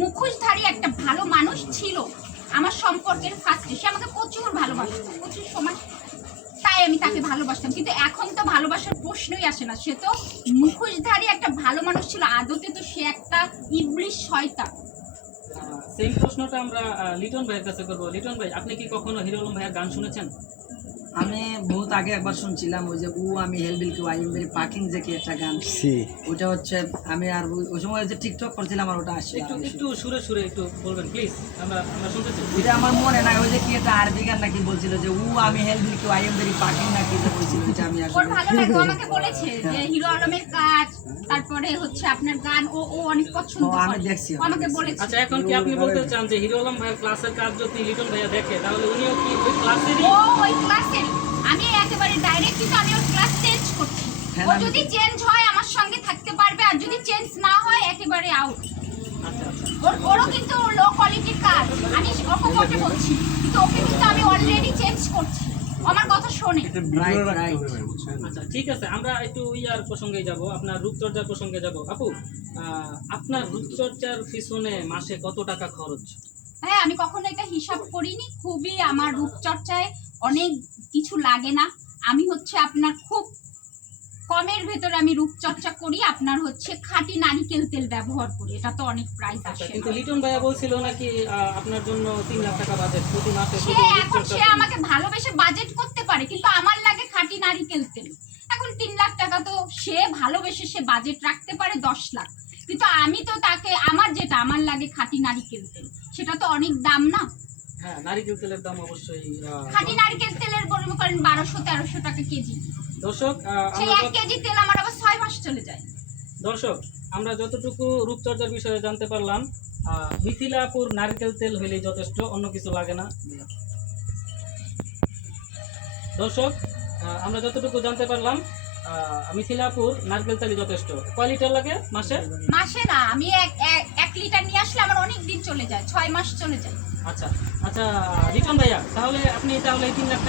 মুখোশধারী একটা ভালো মানুষ ছিল আমার সম্পর্কের ফার্স্টে। সে আমাকে প্রচুর ভালোবাসতো, প্রচুর সময়, তাই আমি তাকে ভালোবাসতাম। কিন্তু এখন তো ভালোবাসার প্রশ্নই আসে না। সে তো মুখোশধারী একটা ভালো মানুষ ছিল, আদতে তো সে একটা ইবলিশ শয়তান। সেম প্রশ্নটা আমরা লিটন ভাইয়ের কাছে করবো। লিটন ভাই, আপনি কি কখনো হিরো আলম ভাইয়ের গান শুনেছেন? আমি বহুত আগে একবার শুনছিলাম, ওই যে আমি হেলবিল কেউ আই এম ভেরি পার্কিং যে কি একটা গান, ওটা হচ্ছে আমি আর ওই সময় যে টিকটক করছিলাম আর ওটা আসছে। একটু সুরে সুরে একটু বলবেন প্লিজ, আমরা শুনতে চাই। ওইটা আমার মনে নাই, ওই যে কি একটা আরবি গান নাকি বলছিল যে আমি হেলবিল কেউ আই এম ভেরি পার্কিং নাকি যে বলছিল, ওইটা আমি ওর আসলে ভালো লাগে, ও আমাকে বলেছে যে হিরো আলমের কাজ, তারপরে হচ্ছে আপনার গান ও অনেক পছন্দ ও, আমি করে। দেখছি, ও আমাকে বলেছে। আচ্ছা, এখন কি আপনি বলতে চান যে হিরো আলম ভাইয়ের ক্লাসের কাজ যদি লিটন ভাইয়া দেখে তাহলে উনিও কি ওই ক্লাসেরই? ও ওই ক্লাসের, আমি একেবারে ডাইরেক্ট, কিন্তু আমি ওর ক্লাস চেঞ্জ করছি। হ্যাঁ, ও আমি- যদি চেঞ্জ হয় আমার সঙ্গে থাকতে পারবে, আর যদি চেঞ্জ না হয় একেবারে আউট। আচ্ছা আচ্ছা, ওরও কিন্তু লো কোয়ালিটির কাজ, আমি ওকে বটে বলছি, কিন্তু ওকে কিন্তু আমি অলরেডি চেঞ্জ করছি। ও আমার কথা শোনে। Right right. আচ্ছা ঠিক আছে, আমরা একটু ইয়ার প্রসঙ্গে যাব, আপনার রূপচর্চার প্রসঙ্গে যাব। আপু, আপনার রূপচর্চার পিছনে মাসে কত টাকা খরচ? হ্যাঁ, আমি কখনো এটা হিসাব করিনি। খুবই আমার রূপচর্চায় অনেক কিছু লাগে না। আমি হচ্ছে আপনার খুব কমের ভেতরে আমি রূপচর্চা করি। আপনার হচ্ছে খাঁটি নারিকেল তেল ব্যবহার করি, এটা তো অনেক প্রাইস আচ্ছা, আসে। কিন্তু লিটন ভাইয়া বলছিল নাকি আপনার জন্য 3 লাখ টাকা বাজেট প্রতি মাসে সে শুধু এখন রূপচর্চার সে জন্য। আমাকে ভালোবেসে বাজেট করতে পারে, কিন্তু আমার লাগে খাঁটি নারিকেল তেল। এখন 3 লাখ টাকা তো সে ভালোবেসে সে বাজেট রাখতে পারে 10 লাখ, কিন্তু আমি তো তাকে আমার লাগে খাঁটি নারিকেল তেল, সেটা তো অনেক দাম না। হ্যাঁ, নারিকেল তেলের দাম অবশ্যই খাঁটি নারিকেল তেলের মনে করেন 1200-1300 টাকা কেজি। দর্শক, সেই 1 কেজি তেল আমার আবার 6 মাস চলে যায়। দর্শক, আমরা যতটুকু রূপচর্চার বিষয়ে জানতে পারলাম, মিথিলাপুর নারকেল তেল হলেই যথেষ্ট, অন্য কিছু লাগে না। দর্শক, আমরা যতটুকু জানতে পারলাম, মিথিলাপুর নারকেল তেলই যথেষ্ট। কয় লিটার লাগে মাসে? মাসে না, আমি 1 লিটার নিয়ে আসলে আমার অনেক দিন চলে যায়, 6 মাস চলে যায়। আচ্ছা আচ্ছা, লিটন ভাইয়া, তাহলে আপনি এই 3 লাখ টাকা